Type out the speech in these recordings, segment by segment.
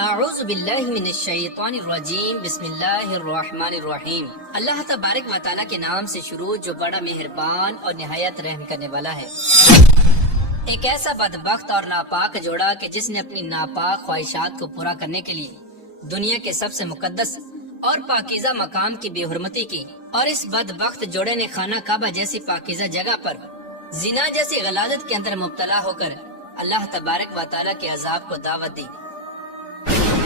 اعوذ باللہ من الشیطان الرجیم بسم اللہ الرحمن الرحیم۔ اللہ تبارک و تعالیٰ کے نام سے شروع جو بڑا مہربان اور نہایت رحم کرنے والا ہے۔ ایک ایسا بدبخت اور ناپاک جوڑا کہ جس نے اپنی ناپاک خواہشات کو پورا کرنے کے لیے دنیا کے سب سے مقدس اور پاکیزہ مقام کی بے حرمتی کی، اور اس بدبخت جوڑے نے خانہ کعبہ جیسی پاکیزہ جگہ پر زنا جیسی غلاظت کے اندر مبتلا ہو کر اللہ تبارک و تعالیٰ کے عذاب کو دعوت دی۔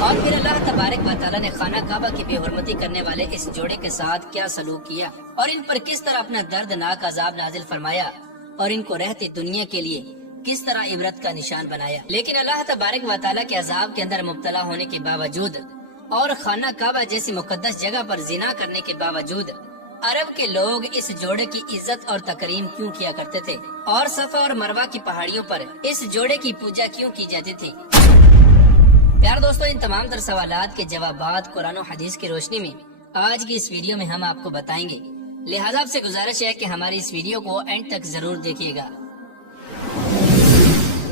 اور پھر اللہ تبارک و تعالیٰ نے خانہ کعبہ کی بے حرمتی کرنے والے اس جوڑے کے ساتھ کیا سلوک کیا اور ان پر کس طرح اپنا دردناک عذاب نازل فرمایا اور ان کو رہتی دنیا کے لیے کس طرح عبرت کا نشان بنایا۔ لیکن اللہ تبارک و تعالیٰ کے عذاب کے اندر مبتلا ہونے کے باوجود اور خانہ کعبہ جیسی مقدس جگہ پر زنا کرنے کے باوجود عرب کے لوگ اس جوڑے کی عزت اور تکریم کیوں کیا کرتے تھے، اور صفا اور مروہ کی پہاڑیوں پر اس جوڑے کی پوجا کیوں کی جاتی تھی؟ پیار دوستو، ان تمام تر سوالات کے جوابات قرآن و حدیث کی روشنی میں آج کی اس ویڈیو میں ہم آپ کو بتائیں گے، لہذا آپ سے گزارش ہے کہ ہماری اس ویڈیو کو اینڈ تک ضرور دیکھیے گا۔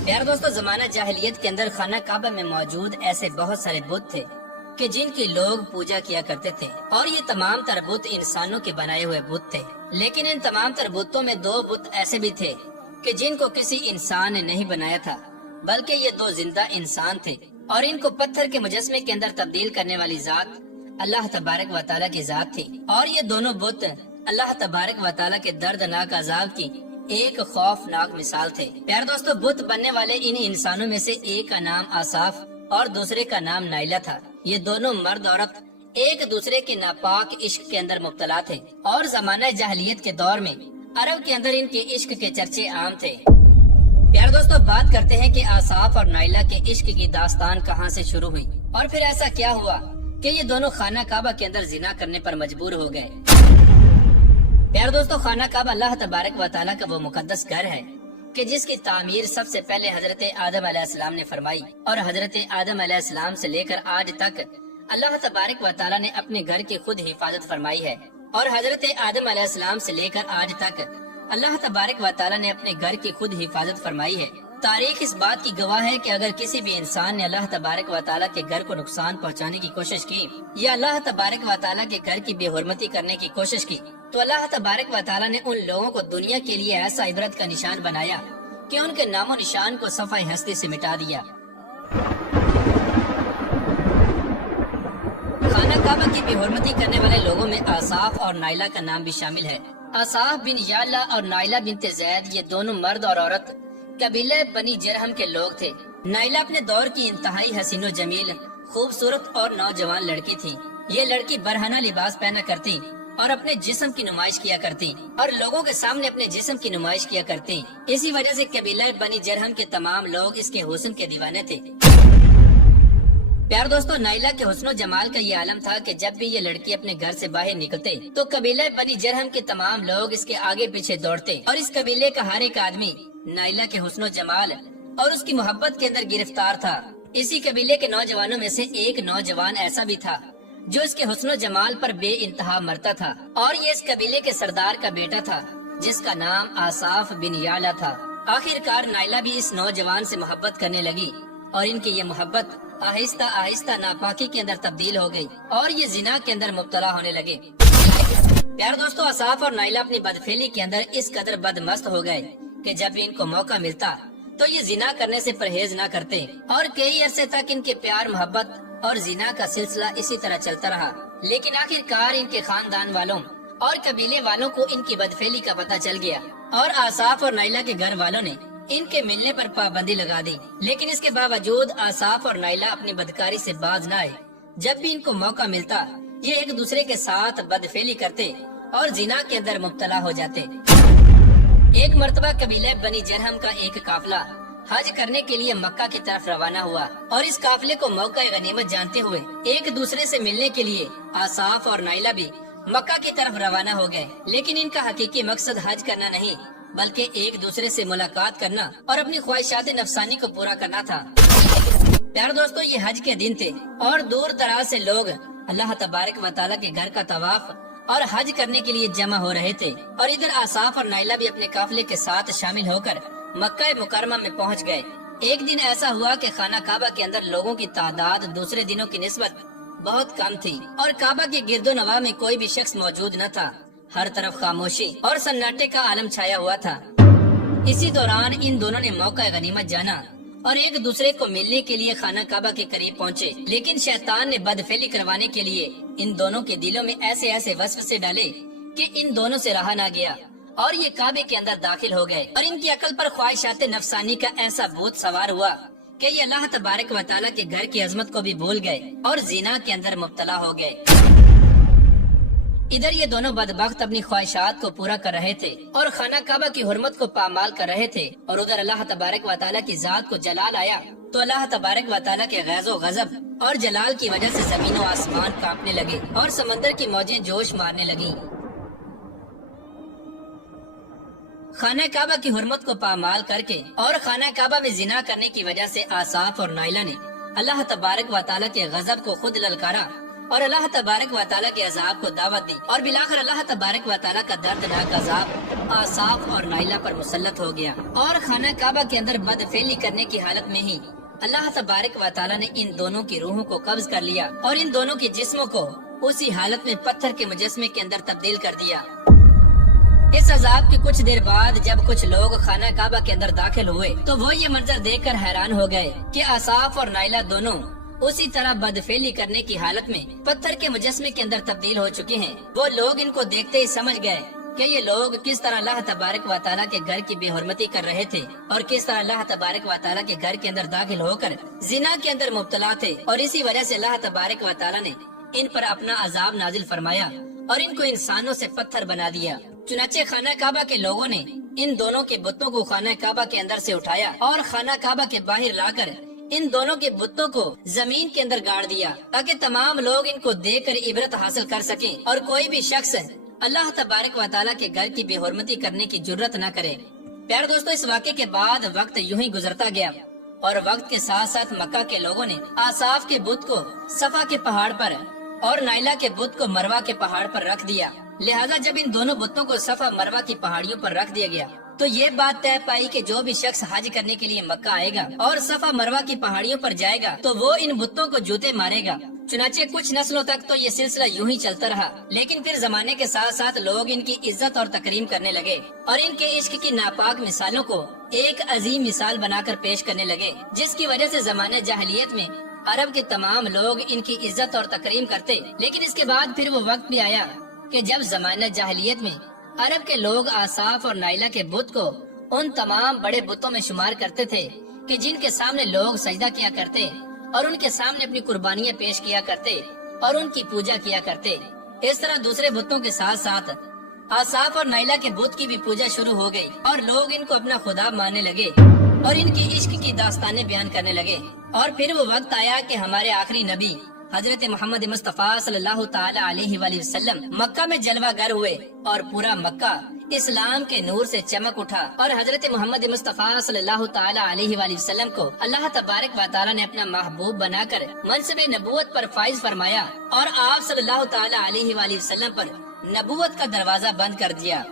پیار دوستو، زمانہ جاہلیت کے اندر خانہ کعبہ میں موجود ایسے بہت سارے بت تھے کہ جن کی لوگ پوجا کیا کرتے تھے، اور یہ تمام تر بت انسانوں کے بنائے ہوئے بت تھے۔ لیکن ان تمام تر بتوں میں دو بت ایسے بھی تھے کہ جن کو کسی انسان نے نہیں بنایا تھا، بلکہ یہ دو زندہ انسان تھے، اور ان کو پتھر کے مجسمے کے اندر تبدیل کرنے والی ذات اللہ تبارک و تعالیٰ کی ذات تھی، اور یہ دونوں بت اللہ تبارک و تعالیٰ کے دردناک عذاب کی ایک خوفناک مثال تھے۔ پیار دوستو، بت بننے والے ان انسانوں میں سے ایک کا نام آصاف اور دوسرے کا نام نائلہ تھا۔ یہ دونوں مرد عورت ایک دوسرے کے ناپاک عشق کے اندر مبتلا تھے، اور زمانہ جاہلیت کے دور میں عرب کے اندر ان کے عشق کے چرچے عام تھے۔ پیار دوستو، بات کرتے ہیں کہ آصاف اور نائلہ کے عشق کی داستان کہاں سے شروع ہوئی، اور پھر ایسا کیا ہوا کہ یہ دونوں خانہ کعبہ کے اندر زنا کرنے پر مجبور ہو گئے۔ پیار دوستو، خانہ کعبہ اللہ تبارک و تعالیٰ کا وہ مقدس گھر ہے کہ جس کی تعمیر سب سے پہلے حضرت آدم علیہ السلام نے فرمائی، اور حضرت آدم علیہ السلام سے لے کر آج تک اللہ تبارک و تعالیٰ نے اپنے گھر کی خود حفاظت فرمائی ہے، اور حضرت آدم علیہ السلام سے لے کر آج تک اللہ تبارک و تعالیٰ نے اپنے گھر کی خود حفاظت فرمائی ہے۔ تاریخ اس بات کی گواہ ہے کہ اگر کسی بھی انسان نے اللہ تبارک و تعالیٰ کے گھر کو نقصان پہنچانے کی کوشش کی یا اللہ تبارک و تعالیٰ کے گھر کی بے حرمتی کرنے کی کوشش کی، تو اللہ تبارک و تعالیٰ نے ان لوگوں کو دنیا کے لیے ایسا عبرت کا نشان بنایا کہ ان کے نام و نشان کو صفحہ ہستی سے مٹا دیا۔ خانہ کعبہ کی بے حرمتی کرنے والے لوگوں میں آصاف اور نائلہ کا نام بھی شامل ہے۔ آصاف بن یعلا اور نائلہ بنت زید، یہ دونوں مرد اور عورت قبیلہ بنی جرہم کے لوگ تھے۔ نائلہ اپنے دور کی انتہائی حسین و جمیل، خوبصورت اور نوجوان لڑکی تھی۔ یہ لڑکی برہنہ لباس پہنا کرتی اور اپنے جسم کی نمائش کیا کرتی، اور لوگوں کے سامنے اپنے جسم کی نمائش کیا کرتی۔ اسی وجہ سے قبیلہ بنی جرہم کے تمام لوگ اس کے حسن کے دیوانے تھے۔ پیار دوستو، نائلہ کے حسن و جمال کا یہ عالم تھا کہ جب بھی یہ لڑکی اپنے گھر سے باہر نکلتے تو قبیلہ بنی جرہم کے تمام لوگ اس کے آگے پیچھے دوڑتے، اور اس قبیلے کا ہر ایک آدمی نائلہ کے حسن و جمال اور اس کی محبت کے اندر گرفتار تھا۔ اسی قبیلے کے نوجوانوں میں سے ایک نوجوان ایسا بھی تھا جو اس کے حسن و جمال پر بے انتہا مرتا تھا، اور یہ اس قبیلے کے سردار کا بیٹا تھا جس کا نام آصاف بن یعلا تھا۔ آخر کار نائلہ بھی اس نوجوان سے محبت کرنے لگی، اور ان کی یہ محبت آہستہ آہستہ ناپاکی کے اندر تبدیل ہو گئی، اور یہ زنا کے اندر مبتلا ہونے لگے۔ پیار دوستو، آصاف اور نائلہ اپنی بدفعلی کے اندر اس قدر بدمست ہو گئے کہ جب بھی ان کو موقع ملتا تو یہ زنا کرنے سے پرہیز نہ کرتے، اور کئی عرصے تک ان کے پیار محبت اور زنا کا سلسلہ اسی طرح چلتا رہا۔ لیکن آخر کار ان کے خاندان والوں اور قبیلے والوں کو ان کی بدفعلی کا پتہ چل گیا، اور آصاف اور نائلہ کے گھر والوں نے ان کے ملنے پر پابندی لگا دی۔ لیکن اس کے باوجود آصاف اور نائلہ اپنی بدکاری سے باز نہ آئے۔ جب بھی ان کو موقع ملتا یہ ایک دوسرے کے ساتھ بدفعلی کرتے اور زنا کے اندر مبتلا ہو جاتے۔ ایک مرتبہ قبیلہ بنی جرہم کا ایک قافلہ حج کرنے کے لیے مکہ کی طرف روانہ ہوا، اور اس قافلے کو موقع غنیمت جانتے ہوئے ایک دوسرے سے ملنے کے لیے آصاف اور نائلہ بھی مکہ کی طرف روانہ ہو گئے۔ لیکن ان کا حقیقی مقصد حج کرنا نہیں، بلکہ ایک دوسرے سے ملاقات کرنا اور اپنی خواہشات نفسانی کو پورا کرنا تھا۔ پیار دوستو، یہ حج کے دن تھے، اور دور دراز سے لوگ اللہ تبارک و تعالیٰ کے گھر کا طواف اور حج کرنے کے لیے جمع ہو رہے تھے، اور ادھر آصاف اور نائلہ بھی اپنے قافلے کے ساتھ شامل ہو کر مکہ مکرمہ میں پہنچ گئے۔ ایک دن ایسا ہوا کہ خانہ کعبہ کے اندر لوگوں کی تعداد دوسرے دنوں کی نسبت بہت کم تھی اور کعبہ کے گرد و نواح میں کوئی بھی شخص موجود نہ تھا۔ ہر طرف خاموشی اور سناٹے کا عالم چھایا ہوا تھا۔ اسی دوران ان دونوں نے موقع غنیمت جانا اور ایک دوسرے کو ملنے کے لیے خانہ کعبہ کے قریب پہنچے، لیکن شیطان نے بدفعلی کروانے کے لیے ان دونوں کے دلوں میں ایسے ایسے وسوسے ڈالے کہ ان دونوں سے رہا نہ گیا اور یہ کعبے کے اندر داخل ہو گئے اور ان کی عقل پر خواہشات نفسانی کا ایسا بھوت سوار ہوا کہ یہ اللہ تبارک و تعالیٰ کے گھر کی عظمت کو بھی بھول گئے اور زنا کے اندر مبتلا ہو گئے۔ ادھر یہ دونوں بدبخت اپنی خواہشات کو پورا کر رہے تھے اور خانہ کعبہ کی حرمت کو پامال کر رہے تھے، اور ادھر اللہ تبارک و تعالیٰ کی ذات کو جلال آیا تو اللہ تبارک و تعالیٰ کے غیظ و غضب اور جلال کی وجہ سے زمین و آسمان کانپنے لگے اور سمندر کی موجیں جوش مارنے لگیں۔ خانہ کعبہ کی حرمت کو پامال کر کے اور خانہ کعبہ میں زنا کرنے کی وجہ سے آصاف اور نائلہ نے اللہ تبارک و تعالیٰ کے غضب کو خود للکارا اور اللہ تبارک و تعالیٰ کے عذاب کو دعوت دی، اور بالآخر اللہ تبارک و تعالیٰ کا دردناک عذاب آصاف اور نائلہ پر مسلط ہو گیا، اور خانہ کعبہ کے اندر بدفعلی کرنے کی حالت میں ہی اللہ تبارک و تعالیٰ نے ان دونوں کی روحوں کو قبض کر لیا اور ان دونوں کے جسموں کو اسی حالت میں پتھر کے مجسمے کے اندر تبدیل کر دیا۔ اس عذاب کے کچھ دیر بعد جب کچھ لوگ خانہ کعبہ کے اندر داخل ہوئے تو وہ یہ منظر دیکھ کر حیران ہو گئے کہ آصاف اور نائلہ دونوں اسی طرح بدفعلی کرنے کی حالت میں پتھر کے مجسمے کے اندر تبدیل ہو چکے ہیں۔ وہ لوگ ان کو دیکھتے ہی سمجھ گئے کہ یہ لوگ کس طرح اللہ تبارک و تعالیٰ کے گھر کی بے حرمتی کر رہے تھے اور کس طرح اللہ تبارک و تعالیٰ کے گھر کے اندر داخل ہو کر زنا کے اندر مبتلا تھے، اور اسی وجہ سے اللہ تبارک و تعالیٰ نے ان پر اپنا عذاب نازل فرمایا اور ان کو انسانوں سے پتھر بنا دیا۔ چنانچہ خانہ کعبہ کے لوگوں نے ان دونوں کے بتوں کو خانہ کعبہ کے اندر سے اٹھایا اور خانہ کعبہ کے باہر لا کر ان دونوں کے بتوں کو زمین کے اندر گاڑ دیا تاکہ تمام لوگ ان کو دیکھ کر عبرت حاصل کر سکیں اور کوئی بھی شخص اللہ تبارک و تعالیٰ کے گھر کی بے حرمتی کرنے کی جرت نہ کرے۔ پیارے دوستو، اس واقعے کے بعد وقت یوں ہی گزرتا گیا اور وقت کے ساتھ ساتھ مکہ کے لوگوں نے آصاف کے بت کو صفا کے پہاڑ پر اور نائلہ کے بت کو مروہ کے پہاڑ پر رکھ دیا۔ لہذا جب ان دونوں بتوں کو صفا مروہ کی پہاڑیوں پر رکھ دیا گیا تو یہ بات طے پائی کہ جو بھی شخص حج کرنے کے لیے مکہ آئے گا اور صفا مروہ کی پہاڑیوں پر جائے گا تو وہ ان بتوں کو جوتے مارے گا۔ چنانچہ کچھ نسلوں تک تو یہ سلسلہ یوں ہی چلتا رہا، لیکن پھر زمانے کے ساتھ ساتھ لوگ ان کی عزت اور تکریم کرنے لگے اور ان کے عشق کی ناپاک مثالوں کو ایک عظیم مثال بنا کر پیش کرنے لگے، جس کی وجہ سے زمانے جاہلیت میں عرب کے تمام لوگ ان کی عزت اور تکریم کرتے۔ لیکن اس کے بعد پھر وہ وقت بھی آیا کہ جب زمانہ جاہلیت میں عرب کے لوگ آصاف اور نائلہ کے بت کو ان تمام بڑے بتوں میں شمار کرتے تھے کہ جن کے سامنے لوگ سجدہ کیا کرتے اور ان کے سامنے اپنی قربانیاں پیش کیا کرتے اور ان کی پوجا کیا کرتے۔ اس طرح دوسرے بتوں کے ساتھ ساتھ آصاف اور نائلہ کے بت کی بھی پوجا شروع ہو گئی اور لوگ ان کو اپنا خدا ماننے لگے اور ان کی عشق کی داستانیں بیان کرنے لگے۔ اور پھر وہ وقت آیا کہ ہمارے آخری نبی حضرت محمد مصطفیٰ صلی اللہ تعالی علیہ وآلہ وسلم مکہ میں جلوہ گر ہوئے اور پورا مکہ اسلام کے نور سے چمک اٹھا، اور حضرت محمد مصطفیٰ صلی اللہ تعالی علیہ وآلہ وسلم کو اللہ تبارک و تعالی نے اپنا محبوب بنا کر منصب نبوت پر فائز فرمایا اور آپ صلی اللہ تعالی علیہ وآلہ وسلم پر نبوت کا دروازہ بند کر دیا۔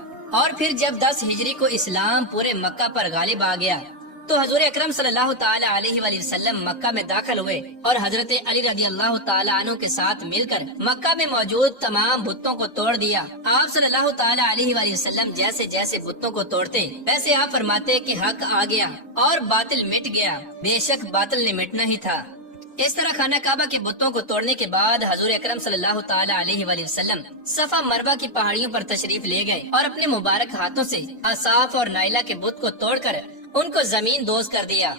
اور پھر جب 10 ہجری کو اسلام پورے مکہ پر غالب آ گیا تو حضور اکرم صلی اللہ تعالی علیہ وآلہ وسلم مکہ میں داخل ہوئے اور حضرت علی رضی اللہ تعالی عنہ کے ساتھ مل کر مکہ میں موجود تمام بتوں کو توڑ دیا۔ آپ صلی اللہ تعالی علیہ وآلہ وسلم جیسے جیسے بتوں کو توڑتے ویسے آپ فرماتے کہ حق آ گیا اور باطل مٹ گیا، بے شک باطل نے مٹنا ہی تھا۔ اس طرح خانہ کعبہ کے بتوں کو توڑنے کے بعد حضور اکرم صلی اللہ تعالی علیہ وآلہ وسلم صفا مروہ کی پہاڑیوں پر تشریف لے گئے اور اپنے مبارک ہاتھوں سے آصاف اور نائلہ کے بت کو توڑ کر ان کو زمین دوز کر دیا۔